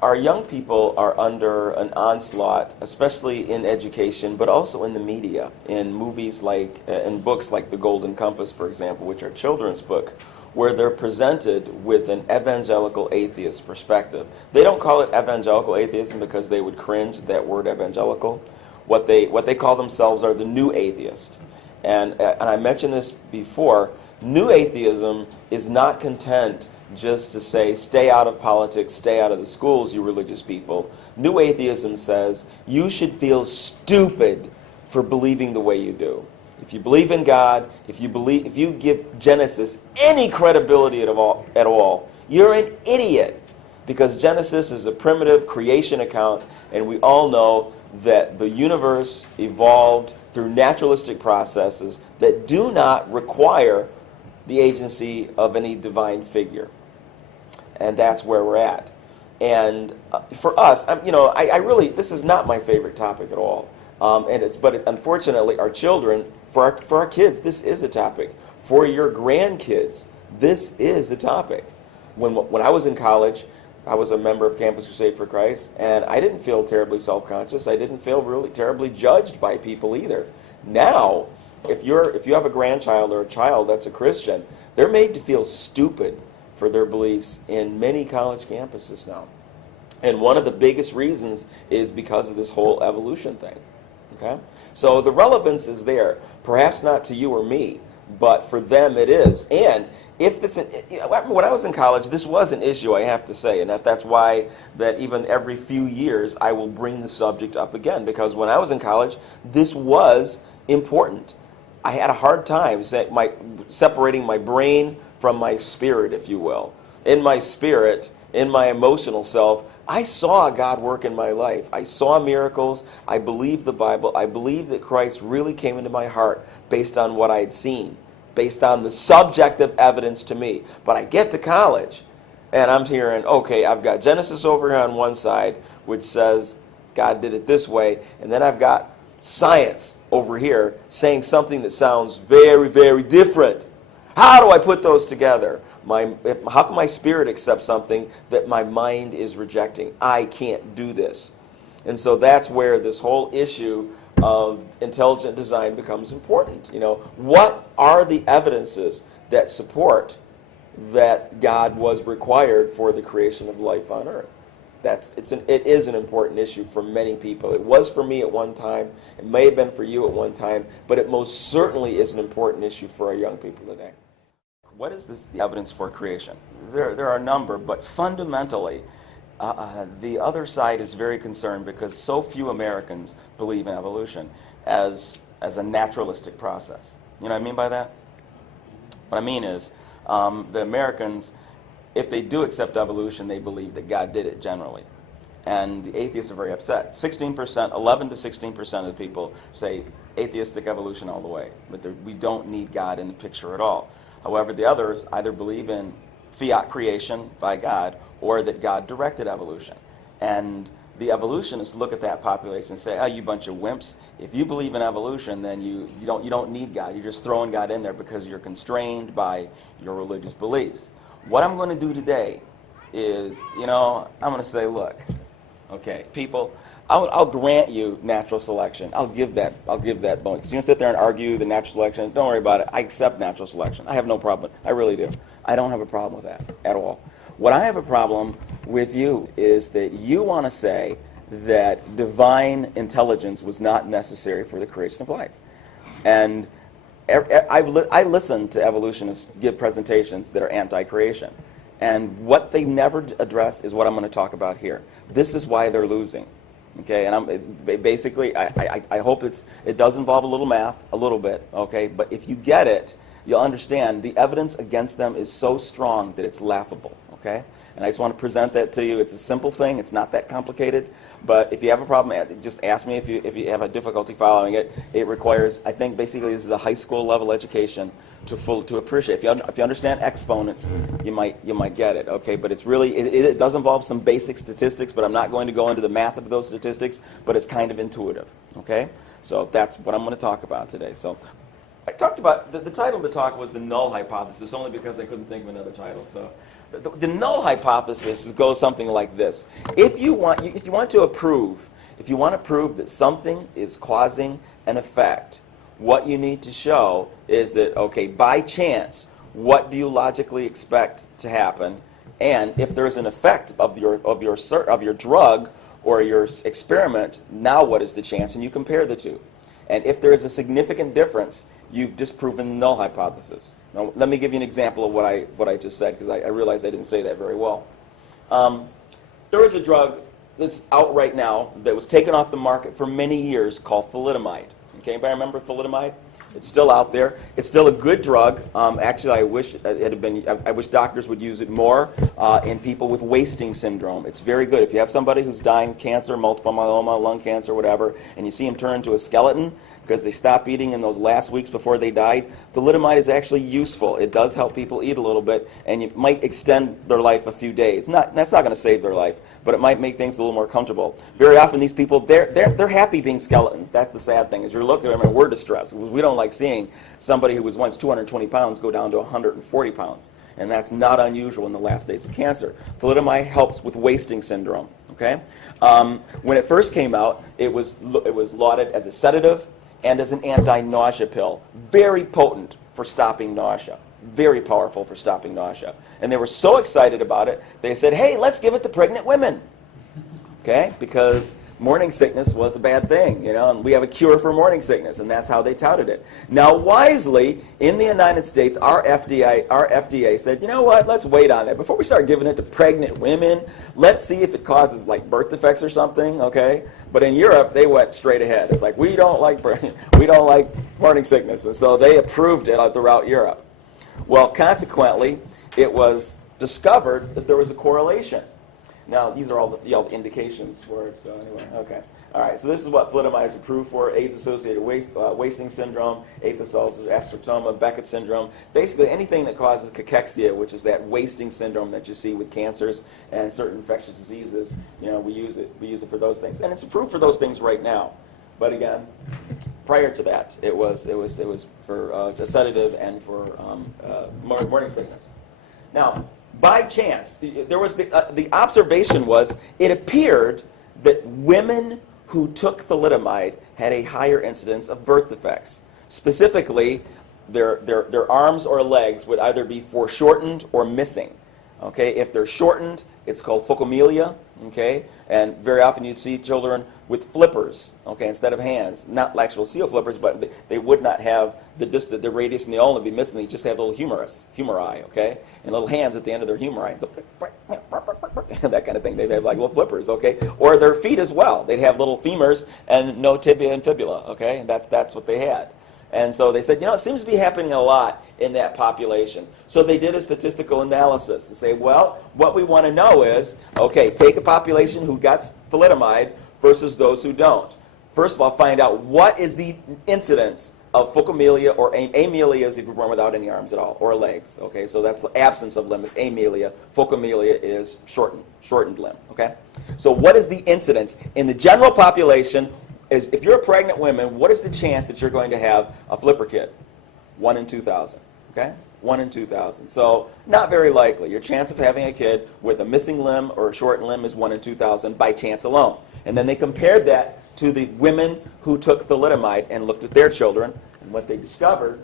our young people are under an onslaught, especially in education, but also in the media, in movies like, in books like The Golden Compass, for example, which are children's book, where they're presented with an evangelical atheist perspective. They don't call it evangelical atheism because they would cringe at that word evangelical. What they call themselves are the new atheist. And I mentioned this before, new atheism is not content just to say, stay out of politics, stay out of the schools, you religious people. New atheism says, you should feel stupid for believing the way you do. If you believe in God, if you give Genesis any credibility at all, you're an idiot. Because Genesis is a primitive creation account, and we all know that the universe evolved through naturalistic processes that do not require the agency of any divine figure. And that's where we're at. And for us, I really, this is not my favorite topic at all. But unfortunately, our children, for our kids, this is a topic. For your grandkids, this is a topic. When I was in college, I was a member of Campus Crusade for Christ, and I didn't feel terribly self-conscious. I didn't feel really terribly judged by people either. Now, if you have a grandchild or a child that's a Christian, they're made to feel stupid for their beliefs in many college campuses now. And one of the biggest reasons is because of this whole evolution thing. Okay? So the relevance is there. Perhaps not to you or me, but for them it is. And if it's when I was in college, this was an issue, I have to say, and that's why that even every few years I will bring the subject up again, because when I was in college, this was important. I had a hard time separating my brain from my spirit, if you will. In my spirit, in my emotional self, I saw God work in my life. I saw miracles. I believed the Bible. I believed that Christ really came into my heart based on what I had seen, based on the subjective evidence to me. But I get to college, and I'm hearing, okay, I've got Genesis over here on one side, which says God did it this way, and then I've got science over here saying something that sounds very, very different. How do I put those together? How can my spirit accept something that my mind is rejecting? I can't do this. And so that's where this whole issue of intelligent design becomes important. What are the evidences that support that God was required for the creation of life on earth? It is an important issue for many people. It was for me at one time. It may have been for you at one time, but it most certainly is an important issue for our young people today. What is the evidence for creation? There are a number, but fundamentally, the other side is very concerned because so few Americans believe in evolution as a naturalistic process. You know what I mean by that? What I mean is, the Americans, if they do accept evolution, they believe that God did it generally. And the atheists are very upset. 16%, 11 to 16% of the people say atheistic evolution all the way. But we don't need God in the picture at all. However, the others either believe in fiat creation by God or that God directed evolution. And the evolutionists look at that population and say, oh, you bunch of wimps. If you believe in evolution, then you don't need God. You're just throwing God in there because you're constrained by your religious beliefs. What I'm going to do today is, I'm going to say, look, okay, people, I'll grant you natural selection. I'll give that bonus. You're going to sit there and argue the natural selection. Don't worry about it. I accept natural selection. I have no problem. I really do. I don't have a problem with that at all. What I have a problem with you is that you want to say that divine intelligence was not necessary for the creation of life. And I listen to evolutionists give presentations that are anti-creation. And what they never address is what I'm going to talk about here. This is why they're losing. Okay, and I hope it does involve a little math, a little bit, okay? But if you get it, you'll understand the evidence against them is so strong that it's laughable, okay? And I just want to present that to you. It's a simple thing. It's not that complicated. But if you have a problem, just ask me if you have a difficulty following it. It requires, I think, basically this is a high school level education to appreciate. If you understand exponents, you might get it. Okay, but it's really it does involve some basic statistics. But I'm not going to go into the math of those statistics. But it's kind of intuitive. Okay, so that's what I'm going to talk about today. So I talked about the title of the talk was the null hypothesis, only because I couldn't think of another title. So. the null hypothesis goes something like this. If you want to prove that something is causing an effect, what you need to show is that, okay, by chance, what do you logically expect to happen? And if there's an effect of your drug or your experiment, now what is the chance? And you compare the two. And if there is a significant difference, you've disproven the null hypothesis. Now, let me give you an example of what I just said, because I realized I didn't say that very well. There is a drug that's out right now that was taken off the market for many years called thalidomide. Okay, anybody remember thalidomide? It's still out there. It's still a good drug. Actually, I wish it had been. I wish doctors would use it more in people with wasting syndrome. It's very good. If you have somebody who's dying of cancer, multiple myeloma, lung cancer, whatever, and you see them turn into a skeleton because they stopped eating in those last weeks before they died, thalidomide is actually useful. It does help people eat a little bit, and it might extend their life a few days. That's not going to save their life, but it might make things a little more comfortable. Very often, these people they're happy being skeletons. That's the sad thing. Is you're looking at them and we're distressed. We don't like seeing somebody who was once 220 pounds go down to 140 pounds. And that's not unusual in the last days of cancer. Thalidomide helps with wasting syndrome. Okay, when it first came out, it was lauded as a sedative and as an anti-nausea pill. Very potent for stopping nausea. Very powerful for stopping nausea. And they were so excited about it, they said, hey, let's give it to pregnant women. Okay, because morning sickness was a bad thing, and we have a cure for morning sickness, and that's how they touted it. Now, wisely, in the United States, our FDA said, you know what, let's wait on it. Before we start giving it to pregnant women, let's see if it causes, like, birth defects or something, okay? But in Europe, they went straight ahead. It's like, we don't like morning sickness, and so they approved it throughout Europe. Well, consequently, it was discovered that there was a correlation. Now, these are all the indications for it, so anyway, okay. All right, so this is what thalidomide is approved for: AIDS-associated wasting syndrome, aphthous astrocytoma, Beckett syndrome, basically anything that causes cachexia, which is that wasting syndrome that you see with cancers and certain infectious diseases. We use it for those things. And it's approved for those things right now. But again, prior to that, it was for a sedative and for morning sickness. Now, by chance, there was the observation was it appeared that women who took thalidomide had a higher incidence of birth defects. Specifically, their arms or legs would either be foreshortened or missing. Okay, if they're shortened, it's called phocomelia. Okay, and very often you'd see children with flippers. Okay, instead of hands, not actual seal flippers, but they would not have the radius and the ulna be missing. They just have little humeri. Okay, and little hands at the end of their humeri. So that kind of thing. They'd have like little flippers. Okay, or their feet as well. They'd have little femurs and no tibia and fibula. Okay, and that's what they had. And so they said, it seems to be happening a lot in that population. So they did a statistical analysis to say, well, what we want to know is, okay, take a population who got thalidomide versus those who don't. First of all, find out what is the incidence of phocomelia or amelia if you're born without any arms at all, or legs. Okay, so that's the absence of limb is amelia. Phocomelia is shortened limb. Okay, so what is the incidence in the general population? Is if you're a pregnant woman, what is the chance that you're going to have a flipper kid? 1 in 2,000. Okay, 1 in 2,000. So not very likely. Your chance of having a kid with a missing limb or a shortened limb is 1 in 2,000 by chance alone. And then they compared that to the women who took thalidomide and looked at their children, and what they discovered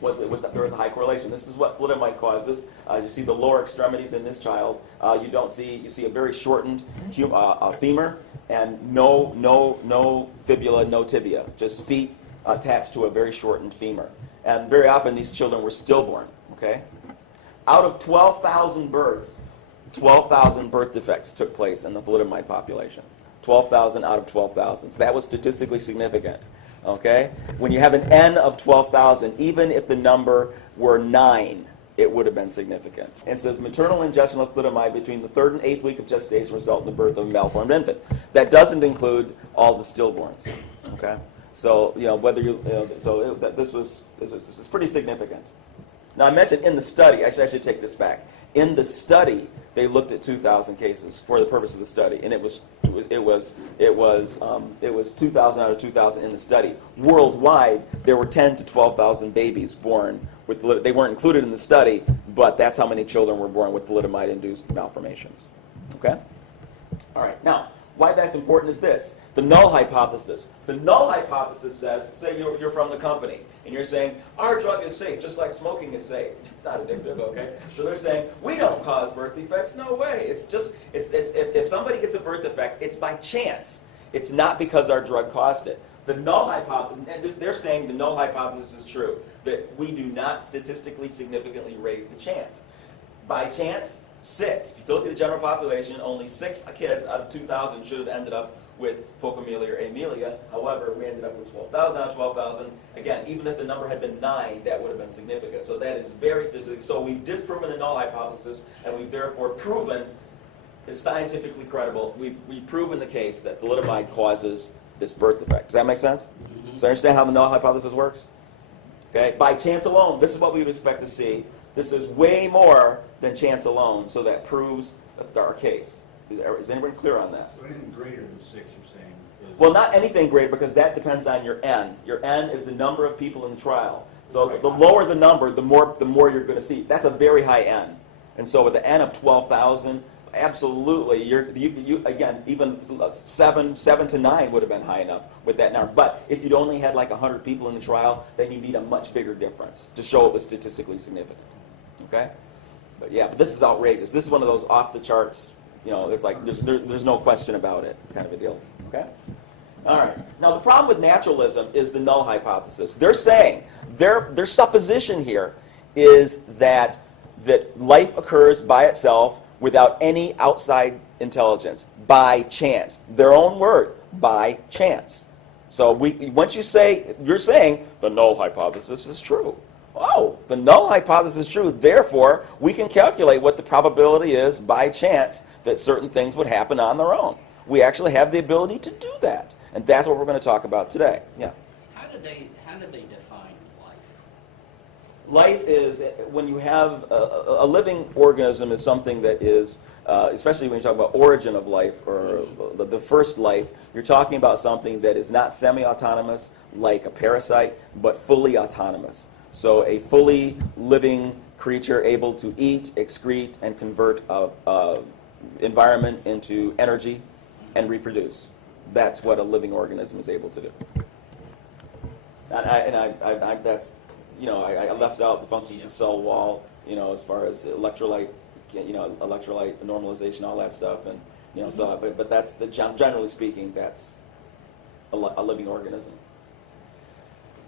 was there was a high correlation. This is what thalidomide causes. You see the lower extremities in this child. You see a very shortened femur and no fibula, no tibia, just feet attached to a very shortened femur. And very often these children were stillborn. Okay, out of 12,000 births, 12,000 birth defects took place in the thalidomide population. 12,000 out of 12,000. So that was statistically significant. Okay? When you have an N of 12,000, even if the number were 9, it would have been significant. And it says maternal ingestion of thalidomide between the 3rd and 8th week of gestation result in the birth of a malformed infant. That doesn't include all the stillborns. Okay? So, this was pretty significant. Now, I mentioned in the study, I should take this back. In the study, they looked at 2,000 cases for the purpose of the study, and it was 2,000 out of 2,000 in the study. Worldwide, there were 10 to 12,000 babies born with. They weren't included in the study but that's how many children were born with thalidomide-induced malformations. Okay? All right, now, why that's important is this. The null hypothesis. The null hypothesis says, say you're from the company, and you're saying, our drug is safe, just like smoking is safe. It's not addictive, okay? So they're saying, we don't cause birth defects. No way. It's just, if somebody gets a birth defect, it's by chance. It's not because our drug caused it. The null hypothesis, and they're saying the null hypothesis is true, that we do not statistically significantly raise the chance. By chance, 6. If you look at the general population, only 6 kids out of 2,000 should have ended up with Phocomelia or Amelia. However, we ended up with 12,000 out of 12,000. Again, even if the number had been 9, that would have been significant. So that is very specific. So we've disproven the null hypothesis, and we've therefore proven, it's scientifically credible, we've proven the case that thalidomide causes this birth defect. Does that make sense? So you understand how the null hypothesis works? Okay, by chance alone, this is what we would expect to see. This is way more than chance alone, so that proves our case. Is anybody clear on that? So anything greater than 6, you're saying? Well, not anything greater, because that depends on your N. Your N is the number of people in the trial. So the lower the number, the more you're going to see. That's a very high N. And so with the N of 12,000, absolutely, you again, even 7 to 9 would have been high enough with that number. But if you'd only had like 100 people in the trial, then you need a much bigger difference to show it was statistically significant. Okay? But yeah, but this is outrageous. This is one of those off the charts, you know, it's like there's no question about it kind of a deal. Okay? All right. Now the problem with naturalism is the null hypothesis. They're saying, their supposition here is that life occurs by itself without any outside intelligence, by chance. Their own word, by chance. So once you're saying the null hypothesis is true. Oh, the null hypothesis is true. Therefore, we can calculate what the probability is by chance that certain things would happen on their own. We actually have the ability to do that. And that's what we're going to talk about today. Yeah. How do they define life? Life is when you have a living organism is something that is, especially when you talk about origin of life or the first life, you're talking about something that is not semi-autonomous like a parasite, but fully autonomous. So a fully living creature able to eat, excrete, and convert environment into energy and reproduce. That's what a living organism is able to do. And that's, you know, I left out the functions of the cell wall, you know, as far as electrolyte normalization, all that stuff, and you know, so but that's generally speaking, that's a living organism.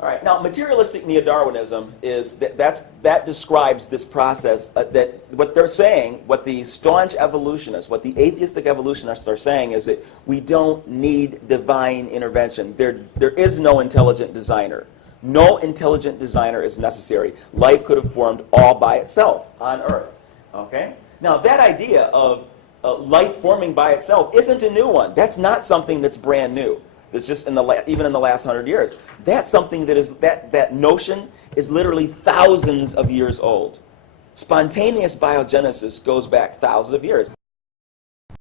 All right. Now, materialistic neo-Darwinism is that describes this process. That what they're saying, what the staunch evolutionists, what the atheistic evolutionists are saying, is that we don't need divine intervention. There is no intelligent designer. No intelligent designer is necessary. Life could have formed all by itself on Earth. Okay. Now, that idea of life forming by itself isn't a new one. That's not something that's brand new. It's just even in the last 100 years. That's something that notion is literally thousands of years old. Spontaneous biogenesis goes back thousands of years.